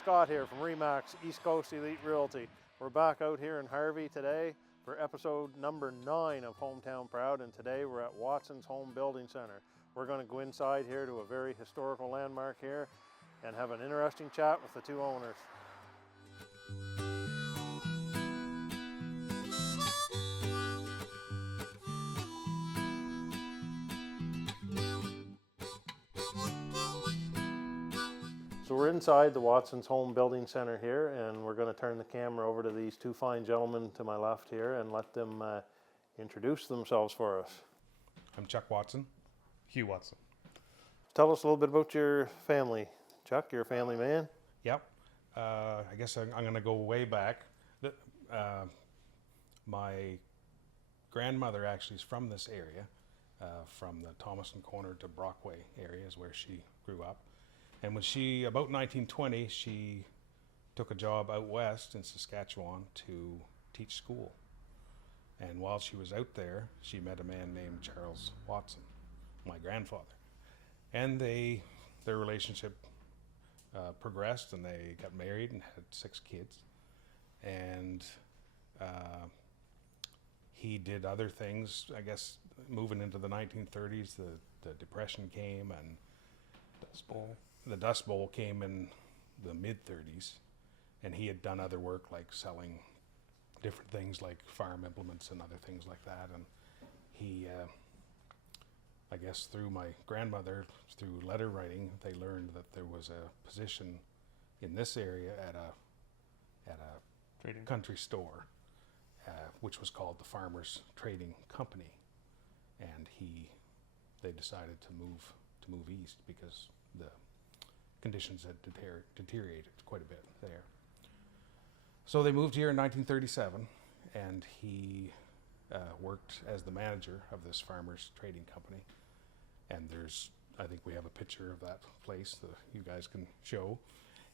Scott here from Remax East Coast Elite Realty. We're back out here in Harvey today for episode number 9 of Hometown Proud, and today we're at Watson's Home Building Center. We're going to go inside here to a very historical landmark here and have an interesting chat with the two owners. So we're inside the Watson's Home Building Center here, and we're going to turn the camera over to these two fine gentlemen to my left here and let them introduce themselves for us. I'm Chuck Watson. Hugh Watson. Tell us a little bit about your family. Chuck, you're a family man? Yep. I guess I'm going to go way back. My grandmother actually is from this area, from the Thomason Corner to Brockway area is where she grew up. And when about 1920, she took a job out west in Saskatchewan to teach school. And while she was out there, she met a man named Charles Watson, my grandfather. And their relationship progressed, and they got married and had 6 kids. And he did other things. I guess moving into the 1930s, the Depression came, and the Dust Bowl came in the mid-30s, and he had done other work like selling different things like farm implements and other things like that. And he, I guess through my grandmother, through letter writing, they learned that there was a position in this area at a country store, which was called the Farmers Trading Company, and they decided to move east because the conditions had deteriorated quite a bit there. So they moved here in 1937, and he worked as the manager of this Farmers Trading Company. And I think we have a picture of that place that you guys can show.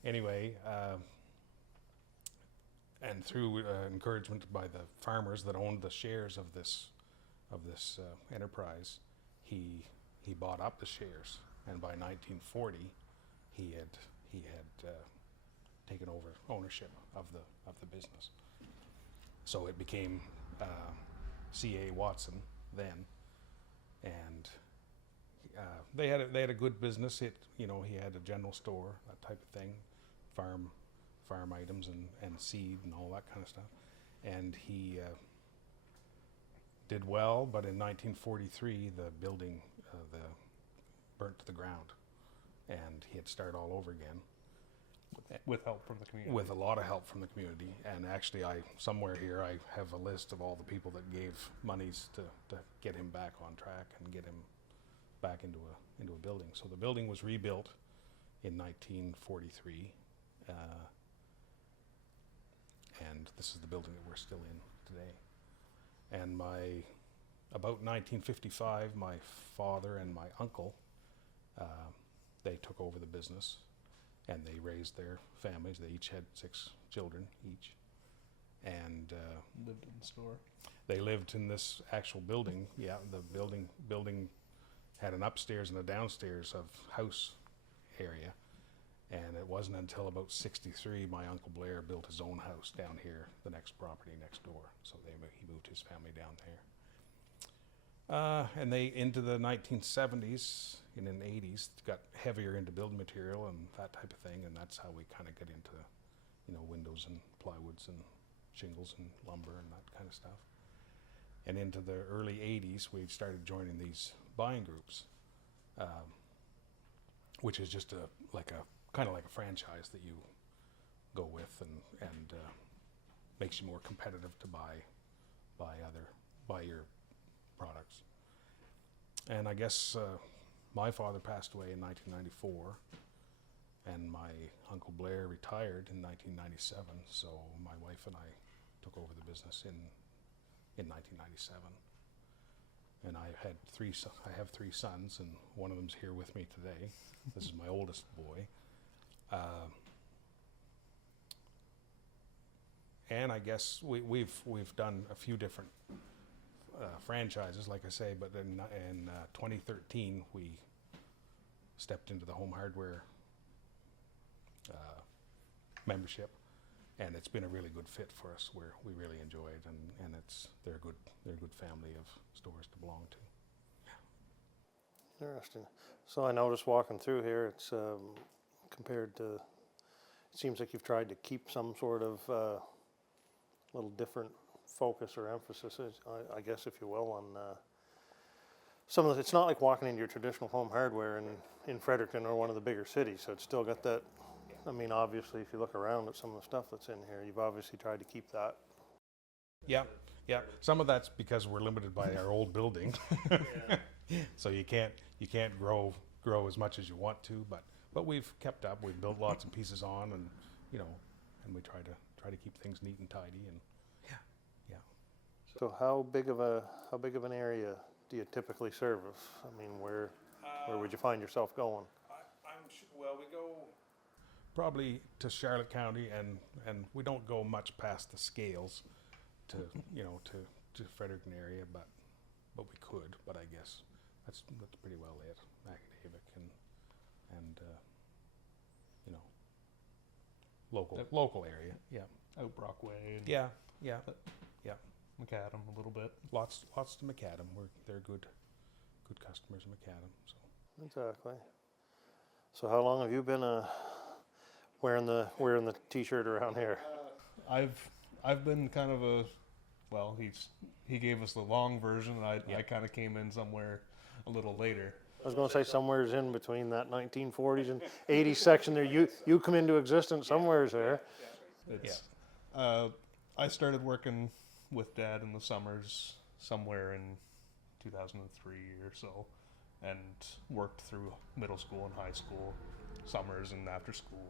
Anyway, and through encouragement by the farmers that owned the shares of this enterprise, he bought up the shares, and by 1940, he had taken over ownership of the business. So it became C.A. Watson then, and they had a good business. He had a general store, that type of thing, farm items and seed and all that kind of stuff. And he did well, but in 1943 the building burnt to the ground, and he had to start all over again. With help from the community. With a lot of help from the community. And actually, somewhere here I have a list of all the people that gave monies to get him back on track and get him back into a building. So the building was rebuilt in 1943, and this is the building that we're still in today. And about 1955, my father and my uncle, they took over the business, and they raised their families. They each had 6 children each, and lived in the store. They lived in this actual building. Yeah, the building had an upstairs and a downstairs of house area, and it wasn't until about 63 my Uncle Blair built his own house down here, the next property next door. So he moved his family down there. And they, into the 1970s and in the 80s, got heavier into building material and that type of thing, and that's how we kind of get into, windows and plywoods and shingles and lumber and that kind of stuff. And into the early 80s, we started joining these buying groups, which is just kind of like a franchise that you go with, and makes you more competitive to buy your products. And I guess my father passed away in 1994, and my Uncle Blair retired in 1997, so my wife and I took over the business in 1997. And I have 3 sons, and one of them's here with me today. This is my oldest boy. And I guess we've done a few different franchises, like I say, but in 2013 we stepped into the home hardware membership, and it's been a really good fit for us where we really enjoy it, and they're a good family of stores to belong to. Interesting. So I noticed walking through here, it's compared to, it seems like you've tried to keep some sort of little different focus or emphasis, I guess, if you will, on some of the, it's not like walking into your traditional home hardware in Fredericton or one of the bigger cities, so it's still got that, I mean, obviously, if you look around at some of the stuff that's in here, you've obviously tried to keep that. Yeah, yeah. Some of that's because we're limited by our old building, so you can't grow as much as you want to. But we've kept up. We've built lots of pieces on, and and we try to keep things neat and tidy. And yeah. So how big of an area do you typically service? I mean, where would you find yourself going? Well, we go probably to Charlotte County, and we don't go much past the scales to to Fredericton area, but we could. But I guess that's pretty well it. Academic and local area. Yeah. Out Brockway and Yeah. Macadam a little bit. Lots to Macadam. They're good customers in Macadam. So. Exactly. So how long have you been wearing the t-shirt around here? I've been kind of he gave us the long version, and I kind of came in somewhere a little later. I was going to say somewhere's in between that 1940s and 80s section there. You come into existence somewhere's there. I started working with Dad in the summers somewhere in 2003 or so, and worked through middle school and high school, summers and after school,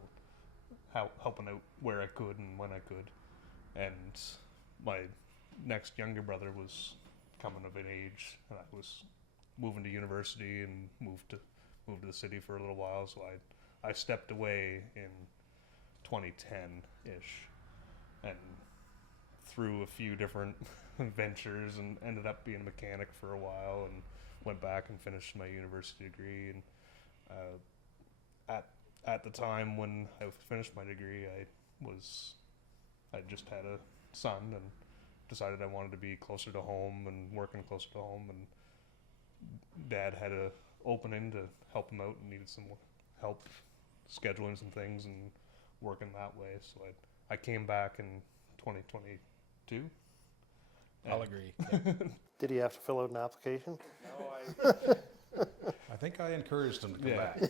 helping out where I could and when I could. And my next younger brother was coming of an age, and I was moving to university and moved to the city for a little while. So I stepped away in 2010-ish, and through a few different ventures, and ended up being a mechanic for a while, and went back and finished my university degree. And at the time when I finished my degree, I just had a son and decided I wanted to be closer to home and working closer to home. And Dad had a opening to help him out and needed some help scheduling some things and working that way. So I came back in 2022. I'll agree. Did he have to fill out an application? No, I think I encouraged him to come back.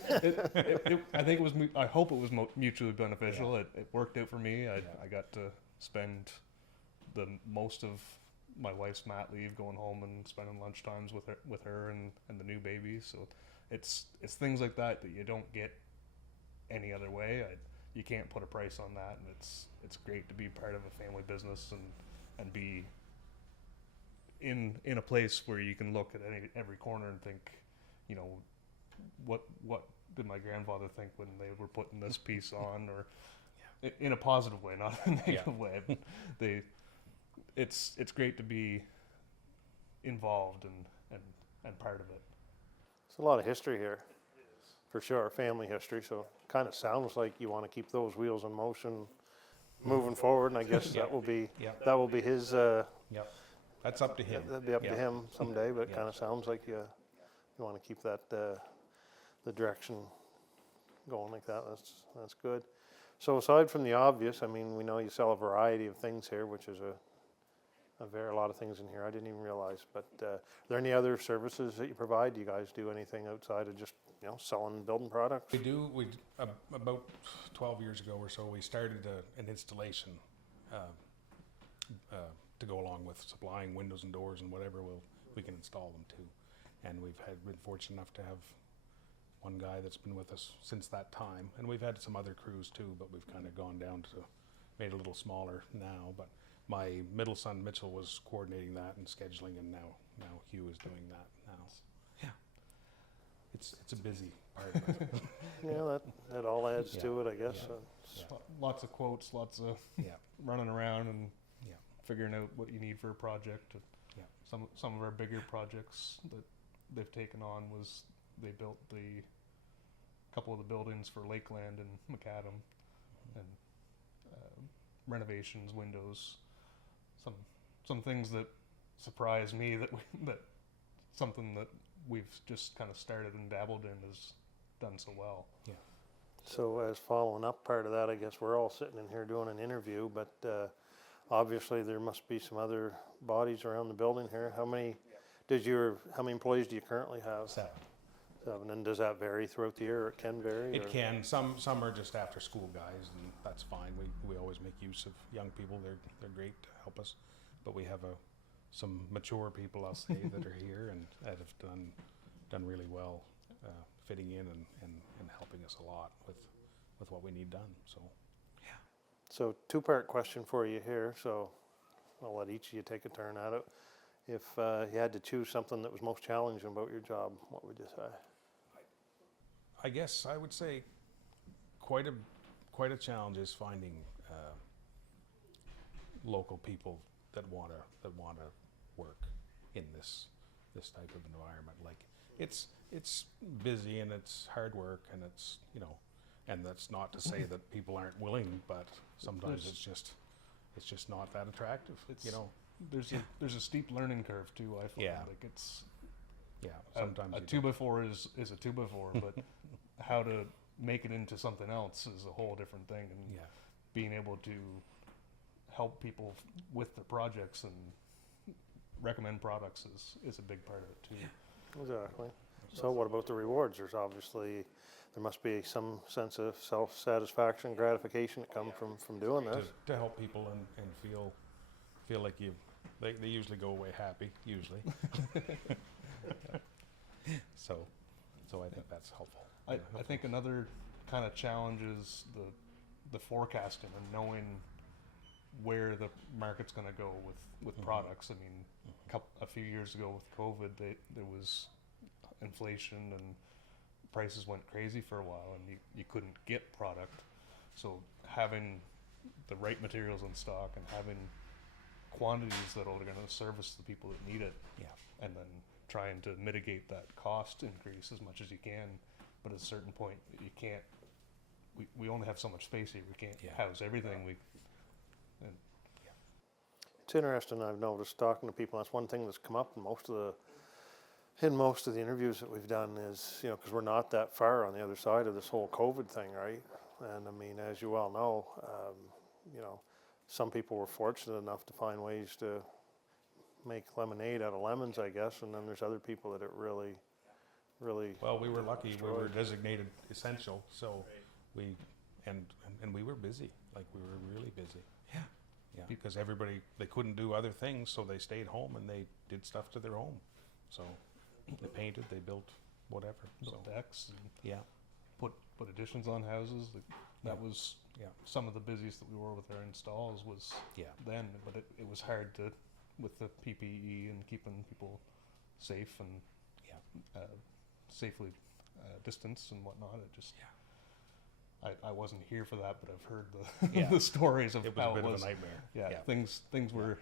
I think it was. I hope it was mutually beneficial. Yeah. It worked out for me. I got to spend the most of my wife's mat leave going home and spending lunch times with her and the new baby. So it's things like that you don't get any other way. You can't put a price on that, and it's great to be part of a family business and be in a place where you can look at every corner and think, what did my grandfather think when they were putting this piece on, or in a positive way, not a negative way. It's great to be involved and part of it. There's a lot of history here, for sure, family history. So kind of sounds like you want to keep those wheels in motion, moving forward. And I guess that will be his. That's up to him. That'd be up to him someday. But it kind of sounds like you want to keep that the direction going like that. That's good. So aside from the obvious, I mean, we know you sell a variety of things here, which is a lot of things in here I didn't even realize. But are there any other services that you provide? Do you guys do anything outside of just selling building products? We do. About 12 years ago or so, we started an installation to go along with supplying windows and doors and whatever we can install them to. And we've been fortunate enough to have one guy that's been with us since that time, and we've had some other crews too, but we've kind of gone down to made it a little smaller now. But my middle son Mitchell was coordinating that and scheduling, and now Hugh is doing that now. Yeah, it's a busy part of it. Yeah, that all adds to it, I guess. Lots of quotes, lots of running around and figuring out what you need for a project. Some of our bigger projects that they've taken on was they built a couple of the buildings for Lakeland and Macadam, and renovations, windows, some things that surprise me that something that we've just kind of started and dabbled in has done so well. Yeah. So as following up part of that, I guess we're all sitting in here doing an interview, but obviously there must be some other bodies around the building here. How many employees do you currently have? 7. 7. And does that vary throughout the year? It can vary? It or? can. Some are just after school guys, and that's fine. We always make use of young people. They're great to help us. But we have some mature people, I'll say, that are here and that have done really well, fitting in and helping us a lot with what we need done. So yeah. So 2-part question for you here. So I'll let each of you take a turn at it. If you had to choose something that was most challenging about your job, what would you say? I guess I would say quite a challenge is finding local people that wanna work in this type of environment. Like it's busy and it's hard work and it's and that's not to say that people aren't willing, but sometimes it's just not that attractive. There's a steep learning curve too. I find like it's sometimes a 2x4 is a 2x4, but how to make it into something else is a whole different thing. And being able to help people with their projects and recommend products is a big part of it too. Exactly. So what about the rewards? There must be some sense of self-satisfaction, gratification that come from doing this. To help people and feel like they usually go away happy, usually. So I think that's helpful. I think another kind of challenge is the forecasting and knowing where the market's going to go with products. I mean, a few years ago with COVID, there was inflation and prices went crazy for a while, and you couldn't get product. So having the right materials in stock and having quantities that are going to service the people that need it, and then trying to mitigate that cost increase as much as you can. But at a certain point, you can't. We only have so much space here. We can't house everything. It's interesting. I've noticed talking to people. That's one thing that's come up in most of the interviews that we've done is because we're not that far on the other side of this whole COVID thing, right? And I mean, as you well know, some people were fortunate enough to find ways to make lemonade out of lemons, I guess, and then there's other people that it really Well, we were lucky. destroyed. We were designated essential, so we were busy. Like we were really busy. Yeah, because they couldn't do other things, so they stayed home and they did stuff to their home. So they painted, they built whatever. Built decks and put additions on houses. That was some of the busiest that we were with our installs was then, but it was hard with the PPE and keeping people safe and safely distanced and whatnot. It just I wasn't here for that, but I've heard the stories of it was how a bit it was. of a nightmare. Things were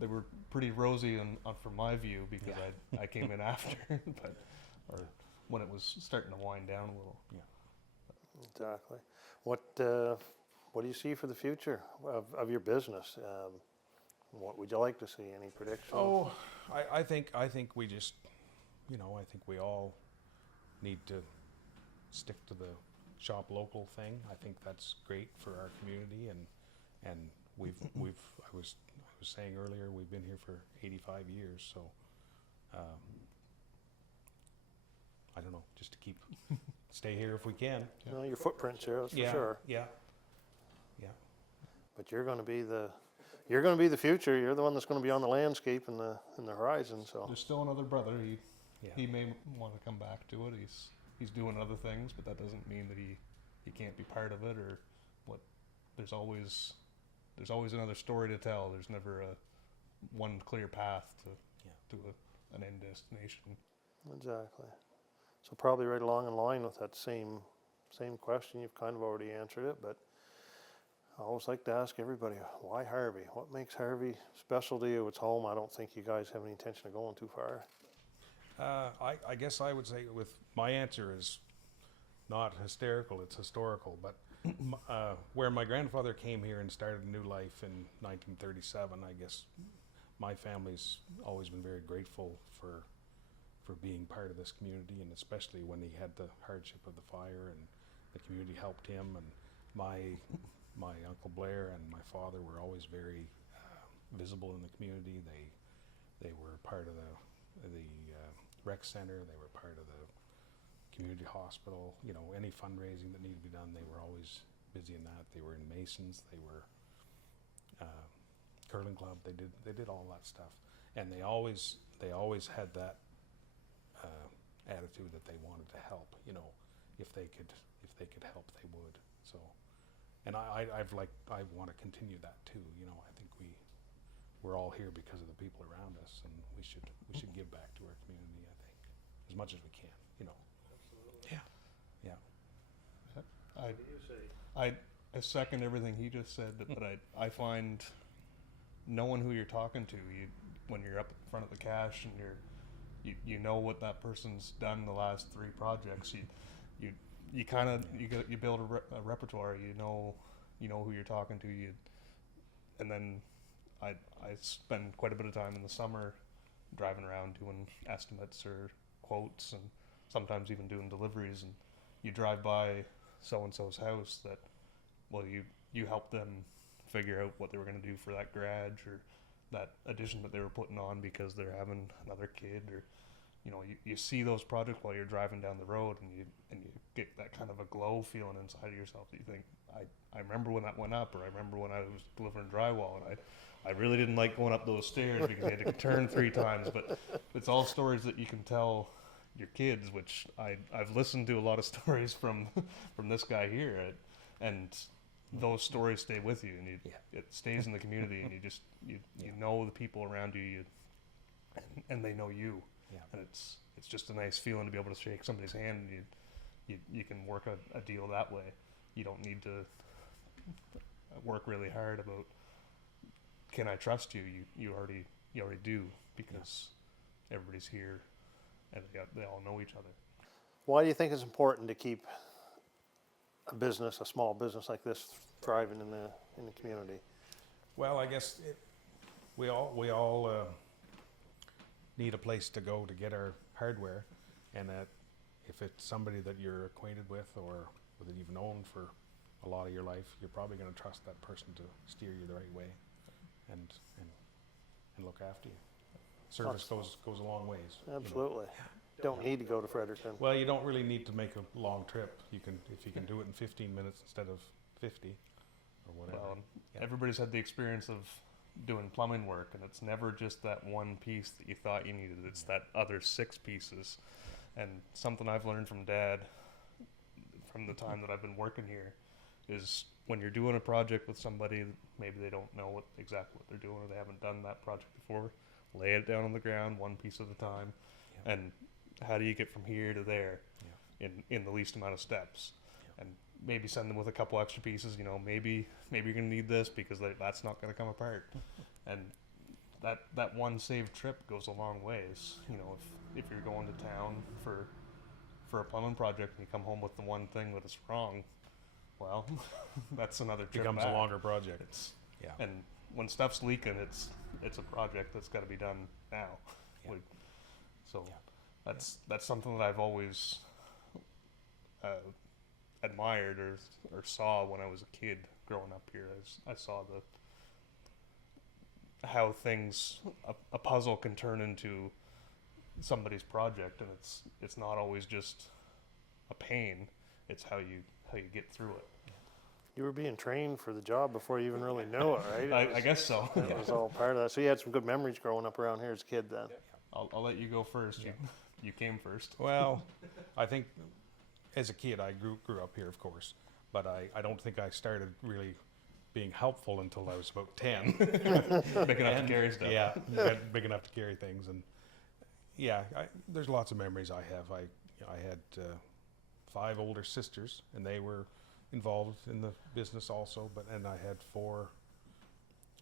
they were pretty rosy from my view because I came in after, or when it was starting to wind down a little. Exactly. What do you see for the future of your business? What would you like to see? Any predictions? Oh, I think we just, I think we all need to stick to the shop local thing. I think that's great for our community, and I was saying earlier, we've been here for 85 years, so I don't know, just to stay here if we can. No, your footprint's here, that's for sure. Yeah. But you're going to be the future. You're the one that's going to be on the landscape in the horizon. So There's still another brother. He may want to come back to it. He's doing other things, but that doesn't mean that he can't be part of it or what. There's always another story to tell. There's never one clear path to an end destination. Exactly. So probably right along in line with that same question. You've kind of already answered it, but I always like to ask everybody, why Harvey? What makes Harvey special to you? It's home. I don't think you guys have any intention of going too far. I guess I would say my answer is not hysterical, it's historical, but Where my grandfather came here and started a new life in 1937, I guess my family's always been very grateful for being part of this community, and especially when he had the hardship of the fire, and the community helped him. And my Uncle Blair and my father were always very visible in the community. They were part of the rec center. They were part of the community hospital. You know, any fundraising that needed to be done, they were always busy in that. They were in Masons. They were curling club. They did all that stuff, and they always had that attitude that they wanted to help. You know, if they could help, they would. So, and I want to continue that too. You know, I think we're all here because of the people around us, and we should give back to our community. I think as much as we can. You know. Absolutely. Yeah. What do you say? I second everything he just said, but I find knowing who you're talking to, when you're up in front of the cache and you know what that person's done the last 3 projects, you kind of you build a repertoire. You know who you're talking to. And then I spend quite a bit of time in the summer driving around doing estimates or quotes, and sometimes even doing deliveries. And you drive by so and so's house that, well, you help them figure out what they were going to do for that garage or that addition that they were putting on because they're having another kid, or you see those projects while you're driving down the road, and you get that kind of a glow feeling inside of yourself that you think, I remember when that went up, or I remember when I was delivering drywall, and I really didn't like going up those stairs because I had to turn 3 times. But it's all stories that you can tell your kids, which I've listened to a lot of stories from this guy here, and those stories stay with you, and it stays in the community, and you know the people around you, and they know you. Yeah. And it's just a nice feeling to be able to shake somebody's hand, and you can work a deal that way. You don't need to work really hard about, can I trust you? You already do, because everybody's here and they all know each other. Why do you think it's important to keep a small business like this, thriving in the community? Well, I guess we all need a place to go to get our hardware, and that if it's somebody that you're acquainted with or that you've known for a lot of your life, you're probably going to trust that person to steer you the right way and look after you. Service goes a long ways. Absolutely. Don't need to go to Fredericton. Well, you don't really need to make a long trip. If you can do it in 15 minutes instead of 50 or whatever. Well, everybody's had the experience of doing plumbing work, and it's never just that one piece that you thought you needed. It's that other 6 pieces. And something I've learned from Dad from the time that I've been working here is, when you're doing a project with somebody, maybe they don't know exactly what they're doing, or they haven't done that project before, lay it down on the ground one piece at a time. And how do you get from here to there in the least amount of steps? And maybe send them with a couple extra pieces. Maybe you're going to need this because that's not going to come apart. And that one saved trip goes a long ways. If you're going to town for a plumbing project and you come home with the one thing that is wrong, well, that's another trip becomes back. a longer project. And when stuff's leaking, it's a project that's got to be done now. That's something that I've always admired or saw when I was a kid growing up here. I saw how things, a puzzle can turn into somebody's project, and it's not always just a pain. It's how you get through it. You were being trained for the job before you even really knew it, right? I guess so. It was all part of that. So you had some good memories growing up around here as a kid then. I'll let you go first. You came first. Well, I think as a kid I grew up here, of course, but I don't think I started really being helpful until I was about 10. Big enough to carry stuff. Yeah, big enough to carry things. And there's lots of memories I have. I had 5 older sisters, and they were involved in the business also, and I had 4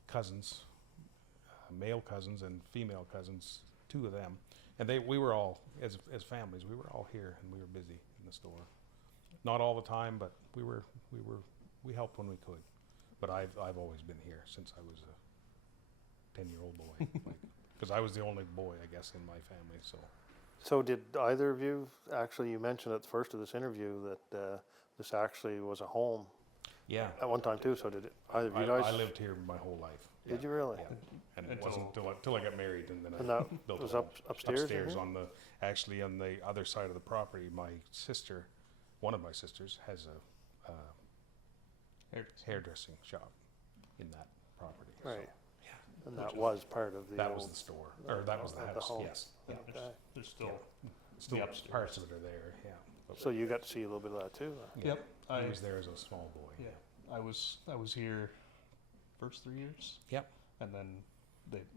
cousins, male cousins and female cousins, 2 of them. And we were all, as families, we were all here, and we were busy in the store. Not all the time, but we were we helped when we could. But I've always been here since I was a 10-year-old boy, because I was the only boy, I guess, in my family. So did either of you, actually, you mentioned at the first of this interview that this actually was a home yeah, at one time too, so did either of you guys? I lived here my whole life. Did you really? Yeah. And it Until- wasn't until I got married, and then And I that built was a home. upstairs in Upstairs here? on actually on the other side of the property. My sister, one of my sisters, has a hairdressing shop in that property. so, Right. yeah. And that was part of the That old, was the store, or that was the the house. home. Yes. Yeah, Okay. there's still Still upstairs. parts of it are there. Yeah. But So you got to see a little bit of that too? yeah, Yep. I was there as a small boy. Yeah, I was here first 3 years. Yep. And then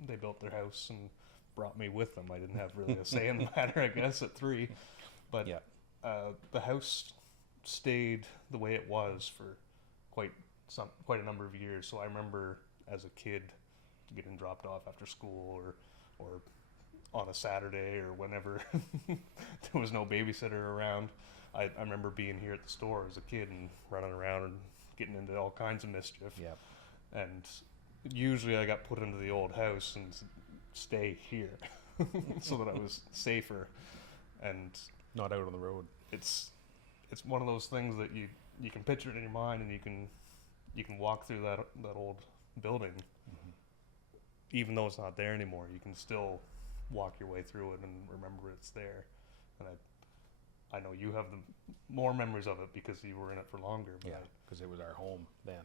they built their house and brought me with them. I didn't have really a say in the matter, I guess, at 3. But Yeah. the house stayed the way it was for quite a number of years. So I remember as a kid getting dropped off after school or on a Saturday or whenever there was no babysitter around. I remember being here at the store as a kid and running around and getting into all kinds of mischief. Yep. And usually I got put into the old house and stay here so that I was safer. And Not out on the road. it's one of those things that you can picture it in your mind, and you can walk through that old building, even though it's not there anymore. You can still walk your way through it and remember it's there. And I know you have more memories of it because you were in it for longer. But Yeah, because it was our home then.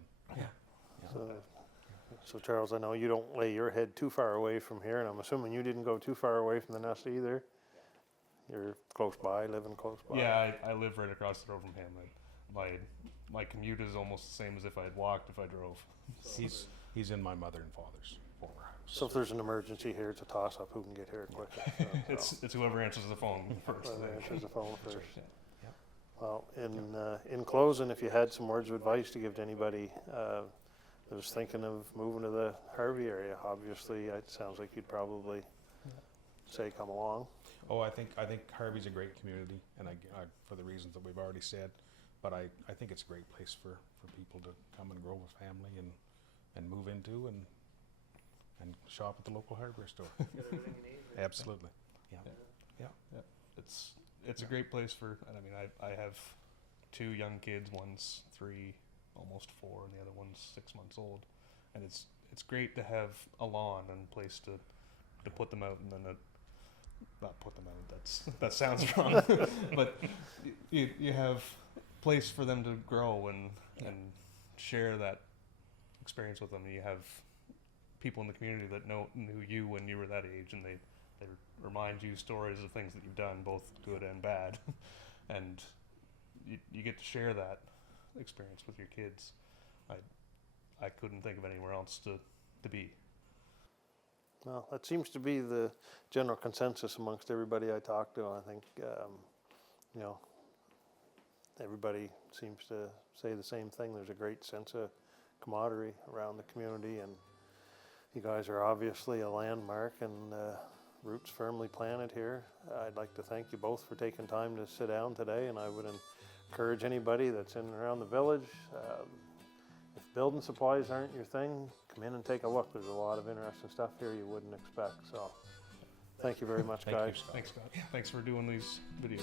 So Charles, I know you don't lay your head too far away from here, and I'm assuming you didn't go too far away from the nest either. You're close by, living close by. yeah, I live right across the road from him. My commute is almost the same as if I had walked if I drove. He's in my mother and father's former house. So if there's an emergency here, it's a toss-up who can get here quickest. It's whoever answers the phone first. Whoever answers the phone first. Yeah. Well, in closing, if you had some words of advice to give to anybody that was thinking of moving to the Harvey area, obviously it sounds like you'd probably say come along. Oh, I think Harvey's a great community, and I for the reasons that we've already said. But I think it's a great place for people to come and grow a family and move into and shop at the local hardware store. Absolutely. Yeah. It's a great place for. And I mean, I have 2 young kids. One's 3, almost 4, and the other one's 6 months old. And it's great to have a lawn and a place to put them out, and then not put them out. That sounds wrong. But you have place for them to grow and share that experience with them. You have people in the community that knew you when you were that age, and they remind you stories of things that you've done, both good and bad, and you get to share that experience with your kids. I couldn't think of anywhere else to be. Well, that seems to be the general consensus amongst everybody I talk to. I think, everybody seems to say the same thing. There's a great sense of camaraderie around the community, and you guys are obviously a landmark and roots firmly planted here. I'd like to thank you both for taking time to sit down today, and I would encourage anybody that's in and around the village, if building supplies aren't your thing, come in and take a look. There's a lot of interesting stuff here you wouldn't expect. So thank you very much, Thank guys. you, Scott. Thanks, Scott. Thanks for doing these videos.